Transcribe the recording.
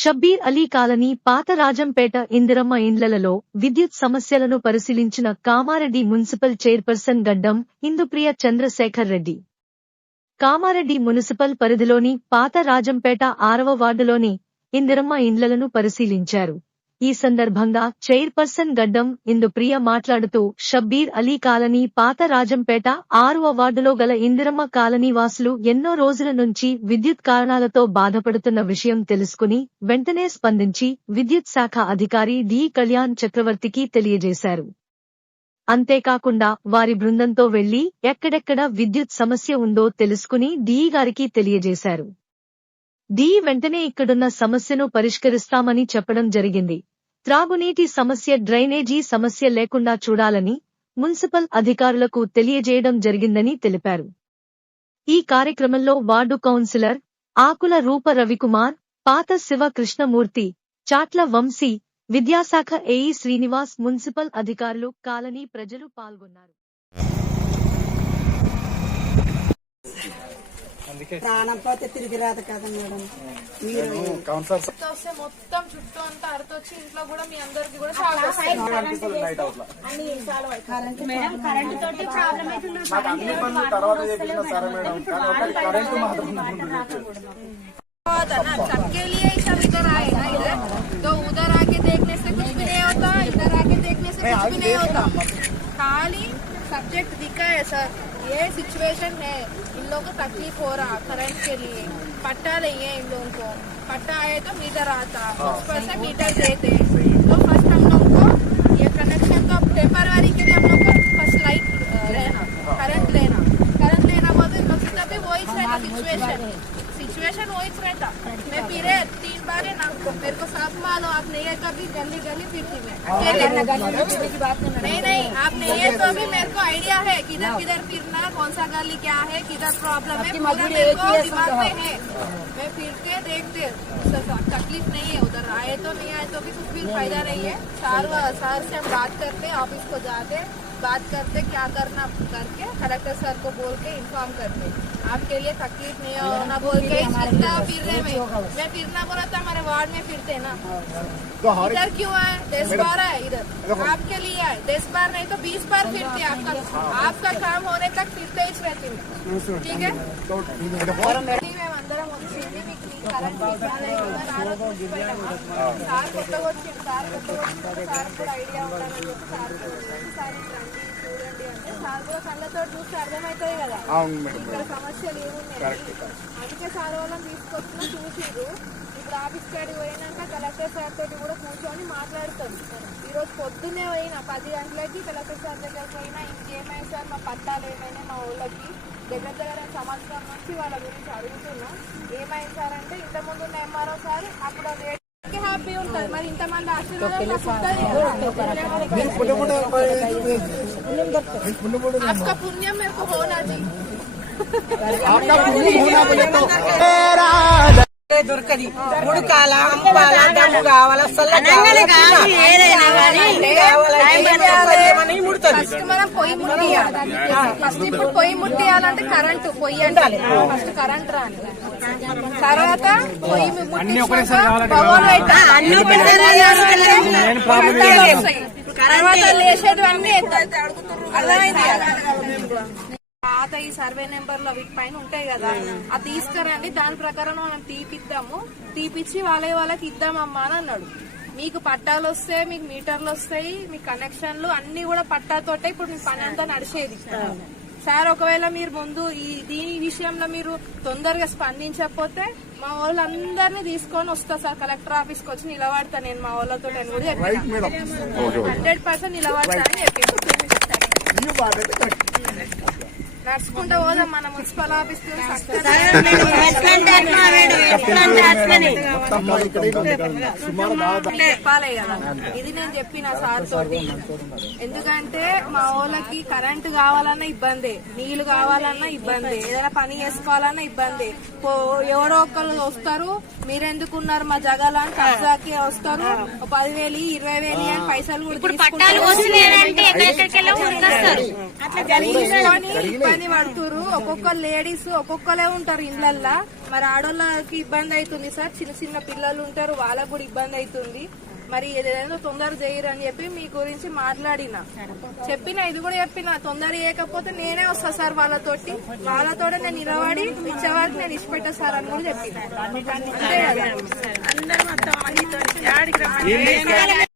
Shabbir Ali colony పాత రాజంపేట ఇందిరమ్మ ఇండ్లలో విద్యుత్ సమస్యలను పరిశీలించిన కామారెడ్డి మున్సిపల్ చైర్పర్సన్ గడ్డం ఇందుప్రియ చంద్రశేఖర్ రెడ్డి. కామారెడ్డి మున్సిపల్ పరిధిలోని పాత రాజంపేట 6వ వార్డులోని ఇందిరమ్మ ఇండ్లను పరిశీలించారు. ఈ సందర్భంగా చైర్పర్సన్ గడ్డం ఇందుప్రియ మాట్లాడుతూ షబ్బీర్ అలీ కాలనీ పాత రాజంపేట 6వ వార్డులో గల ఇందిరమ్మ కాలనీ వాసులు ఎన్నో రోజుల నుంచి విద్యుత్ కారణాలతో బాధపడుతున్న విషయం తెలుసుకుని వెంటనే స్పందించి విద్యుత్ శాఖ అధికారి డి కళ్యాణ్ చక్రవర్తికి తెలియజేశారు. అంతేకాకుండా వారి బృందంతో వెళ్లి ఎక్కడెక్కడ విద్యుత్ సమస్య ఉందో తెలుసుకుని డి గారికి తెలియజేశారు. డి వెంటనే ఇక్కడున్న సమస్యను పరిష్కరిస్తామని చెప్పడం జరిగింది. త్రాగునీటి సమస్య, డ్రైనేజీ సమస్య లేకుండా చూడాలని మున్సిపల్ అధికారులకు తెలియజేయడం జరిగిందని తెలిపారు. ఈ కార్యక్రమంలో వార్డు కౌన్సిలర్ ఆకుల రూప రవికుమార్, పాత శివ కృష్ణమూర్తి, చాట్ల వంశీ, విద్యాశాఖ ఏఈ శ్రీనివాస్, మున్సిపల్ అధికారులు, కాలనీ ప్రజలు పాల్గొన్నారు. ప్రాణం పోతే తిరిగి రాదు కదా మేడం. మీరు మొత్తం చుట్టూ అంతా అరతొచ్చి ఇంట్లో కూడా మీ అందరికి కూడా सबके लिए ही सब इधर आए ना, इधर तो उधर आके देखने से कुछ भी नहीं होता, इधर आके देखने से कुछ भी नहीं होता. खाली सब्जेक्ट दिखा है सर, ये सिचुएशन है, इन लोगों को तकलीफ हो रहा करंट के लिए. पट्टा नहीं है इन लोगों को, पट्टा आए तो मीटर आता, उस पर से मीटर देते. तो फर्स्ट हम लोग को ये कनेक्शन तो टेम्पररी के लिए हम लोग को फर्स्ट लाइट लेना, करंट लेना बहुत इन लोग से तभी वही सिचुएशन वही रहता. मैं फिरे 3 बार है ना, मेरे को सब मालूम. आप नहीं है तो अभी गली फिरती मैं नहीं आप नहीं है तो अभी मेरे को आइडिया है किधर फिरना, कौन सा गली क्या है, किधर प्रॉब्लम है, पूरा मेरे को दिमाग में है. मैं फिरते देखते तकलीफ नहीं है. उधर आए तो नहीं आए तो भी कुछ भी फायदा नहीं है. सर से हम बात करते, ऑफिस को जाते, बात करते क्या करना करके कलेक्टर सर को बोल के इन्फॉर्म करते. आपके लिए तकलीफ नहीं होना बोल के फिरने में मैं फिरना बोला था. हमारे वार्ड में फिरते ना, इधर क्यों आए? 10 बार आए इधर, आपके लिए आए. 10 बार नहीं तो 20 बार फिरते. आपका काम होने तक फिरते ही रहते. ठीक है మేమందరం వచ్చింది మీకు కరెంట్ సార్ కొత్తగా వచ్చింది, సార్ కూడా ఐడియా ఉండాలని చెప్పి సార్ చూడండి అంటే సార్ కూడా కళ్ళతో చూస్తే అర్థమవుతాయి కదా ఇక్కడ సమస్యలు ఏమున్నాయి. అందుకే సార్ వాళ్ళని తీసుకొచ్చిన చూసిరు. ఇప్పుడు ఆఫీస్ కాడికి పోయినాక కలెక్టర్ సార్ తోటి కూడా కూర్చొని మాట్లాడతాం. ఈరోజు పొద్దున్నే పోయినా 10 గంటలకి కలెక్టర్ సార్ దగ్గరికి పోయినా, ఇంకేమైనా సార్ మా పట్టాలు ఏమైనా మా ఊళ్ళకి దగ్గర సంవత్సరం నుంచి వాళ్ళ గురించి అడుగుతున్నాం. ఏమైంది సార్ అంటే ఇంతకుముందు ఉన్న ఎంఆర్ఓ సార్ అప్పుడు హ్యాపీ ఉంటుంది. మరి ఇంతమంది ఆశీర్వాదం आपका पुण्य मेरे को होना चाहिए. దొరకది ఉడకాల అంపాల దమ్ము కావాల ఫస్ట్ మనం పొయ్యి ముట్టియాలి. ఫస్ట్ ఇప్పుడు పొయ్యి ముట్టియాలంటే కరెంటు పొయ్యి అంటే ఫస్ట్ కరెంట్ రాని, తర్వాత పొయ్యి తర్వాత లేచేటివన్నీ అర్థమైంది. పాత ఈ సర్వే నెంబర్లు వీటి పైన ఉంటాయి కదా, అది తీసుకురండి, దాని ప్రకారం మనం తీపిచ్చి వాళ్ళకి ఇద్దామమ్మా అని అన్నాడు. మీకు పట్టాలు వస్తాయి, మీకు మీటర్లు వస్తాయి, మీ కనెక్షన్లు అన్ని కూడా పట్టాతోటే ఇప్పుడు మీ పని అంతా నడిచేది. సార్ ఒకవేళ మీరు ముందు దీని విషయంలో మీరు తొందరగా స్పందించకపోతే మా వాళ్ళందరినీ తీసుకొని వస్తా సార్, కలెక్టర్ ఆఫీస్ కి వచ్చి నిలబడతా నేను మా వాళ్ళతో అని కూడా చెప్పాను. 100% నిలబడతా అని చెప్పాను. నడుచుకుంటా పోదాం మన మున్సిపల్ ఆఫీస్ చెప్పాలి కదా. ఇది నేను చెప్పిన సార్ తోటి, ఎందుకంటే మా వాళ్ళకి కరెంట్ కావాలన్నా ఇబ్బంది, నీళ్లు కావాలన్నా ఇబ్బంది, ఏదైనా పని చేసుకోవాలన్నా ఇబ్బంది. ఎవరో ఒకళ్ళు వస్తారు, మీరెందుకున్నారు మా జగాలని కబ్జాకి వస్తారు, 10,000 20,000 అని పైసలు కూడా తీసుకుంటారు. ఇబ్బంది పడుతురు. ఒక్కొక్క లేడీస్ ఒక్కొక్కలే ఉంటారు ఇండ్లల్లా. మరి ఆడోళ్ళకి ఇబ్బంది అవుతుంది సార్. చిన్న చిన్న పిల్లలు ఉంటారు, వాళ్ళకు కూడా ఇబ్బంది అవుతుంది. మరి ఏదైనా తొందర చేయరు అని చెప్పి మీ గురించి మాట్లాడినా, చెప్పిన ఇది కూడా చెప్పిన. తొందర చేయకపోతే నేనే వస్తా సార్ వాళ్ళతోటి నేను నిలబడి ఇచ్చేవారికి నేను ఇచ్చిపెట్టా సార్ అని కూడా చెప్పిన. అంతే కదా.